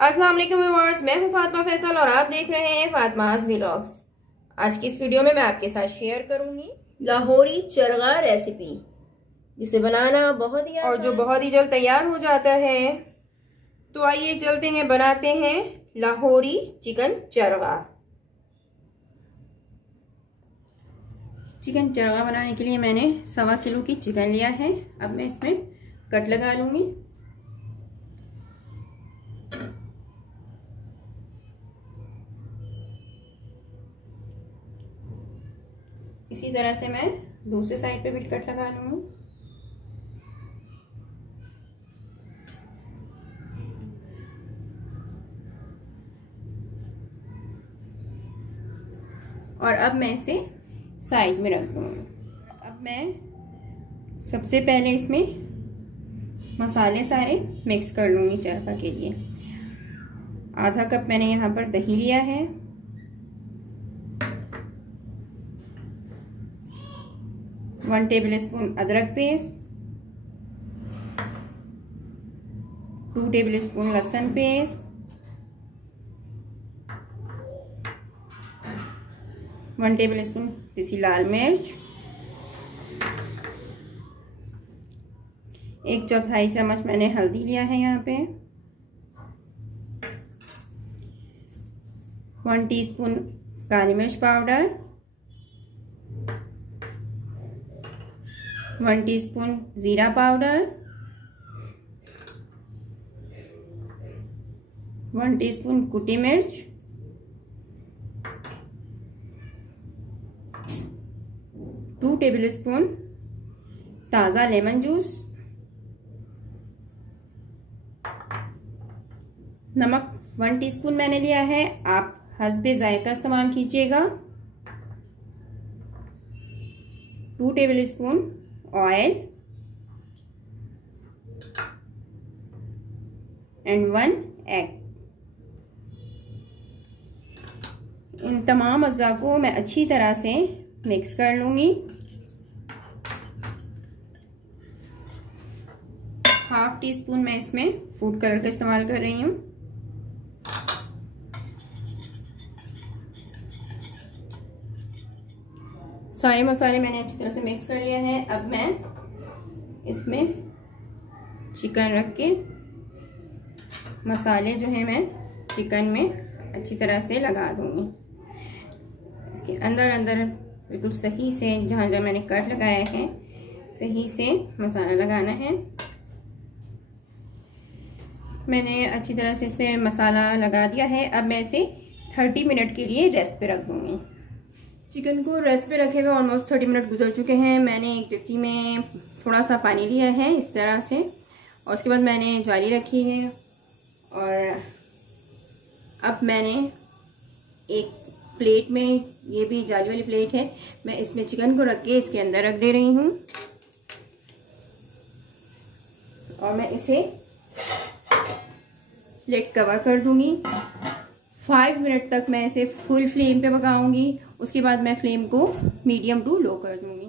अस्सलाम वालेकुम व्यूअर्स, मैं हूं फातिमा फैसल और आप देख रहे हैं फातिमाज व्लॉग्स। आज की इस वीडियो में मैं आपके साथ शेयर करूंगी लाहौरी चरगा रेसिपी, जिसे बनाना बहुत ही और जो बहुत ही जल्द तैयार हो जाता है। तो आइए चलते हैं, बनाते हैं लाहौरी चिकन चरगा। चिकन चरगा बनाने के लिए मैंने 1.25 किलो की चिकन लिया है। अब मैं इसमें कट लगा लूंगी। इसी तरह से मैं दूसरे साइड पे भी कट लगा लूंगी। और अब मैं इसे साइड में रख दूंगी। अब मैं सबसे पहले इसमें मसाले सारे मिक्स कर लूंगी चरखा के लिए। आधा कप मैंने यहाँ पर दही लिया है, 1 टेबलस्पून अदरक पेस्ट, 2 टेबलस्पून लहसुन पेस्ट, 1 टेबलस्पून पिसी लाल मिर्च, 1/4 चम्मच मैंने हल्दी लिया है यहाँ पे, 1 टीस्पून काली मिर्च पाउडर, 1 टीस्पून जीरा पाउडर, 1 टीस्पून कुटी मिर्च, 2 टेबलस्पून ताज़ा लेमन जूस, नमक 1 टीस्पून मैंने लिया है, आप हस्बे जायका इस्तेमाल कीजिएगा, 2 टेबलस्पून ऑयल एंड 1 एग। इन तमाम अज्जा को मैं अच्छी तरह से मिक्स कर लूंगी। 1/2 टीस्पून मैं इसमें फूड कलर का इस्तेमाल कर रही हूँ। सारे मसाले मैंने अच्छी तरह से मिक्स कर लिया है। अब मैं इसमें चिकन रख के मसाले जो है मैं चिकन में अच्छी तरह से लगा दूंगी। इसके अंदर अंदर बिल्कुल सही से जहाँ जहाँ मैंने कट लगाया है सही से मसाला लगाना है। मैंने अच्छी तरह से इसमें मसाला लगा दिया है। अब मैं इसे 30 मिनट के लिए रेस्ट पे रख दूंगी। चिकन को रेस्ट पे रखे हुए ऑलमोस्ट 30 मिनट गुजर चुके हैं। मैंने एक डेगची में थोड़ा सा पानी लिया है इस तरह से, और उसके बाद मैंने जाली रखी है। और अब मैंने एक प्लेट में, ये भी जाली वाली प्लेट है, मैं इसमें चिकन को रख के इसके अंदर रख दे रही हूँ। और मैं इसे प्लेट कवर कर दूंगी। 5 मिनट तक मैं इसे फुल फ्लेम पे पकाऊंगी। उसके बाद मैं फ्लेम को मीडियम टू लो कर दूंगी।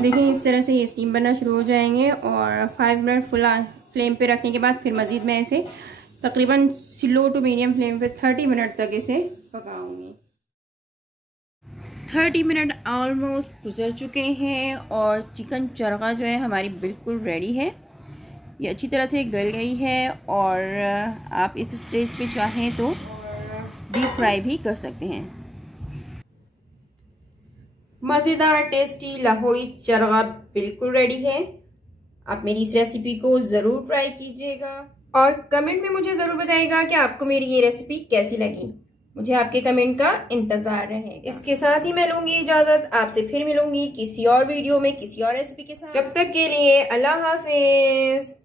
देखिए इस तरह से ये स्टीम बनना शुरू हो जाएंगे। और 5 मिनट फुल फ्लेम पे रखने के बाद फिर मज़ीद मैं इसे तकरीबन स्लो टू मीडियम फ्लेम पे 30 मिनट तक इसे पकाऊंगी। 30 मिनट ऑलमोस्ट गुजर चुके हैं और चिकन चरगा जो है हमारी बिल्कुल रेडी है। ये अच्छी तरह से गल गई है। और आप इस स्टेज पे चाहें तो डीप फ्राई भी कर सकते हैं। मज़ेदार टेस्टी लाहौरी चरगा बिल्कुल रेडी है। आप मेरी इस रेसिपी को ज़रूर ट्राई कीजिएगा और कमेंट में मुझे ज़रूर बताइएगा कि आपको मेरी ये रेसिपी कैसी लगी। मुझे आपके कमेंट का इंतज़ार रहेगा। इसके साथ ही मैं लूँगी इजाज़त। आपसे फिर मिलूंगी किसी और वीडियो में किसी और रेसिपी के साथ। जब तक के लिए अल्लाह हाफिज़।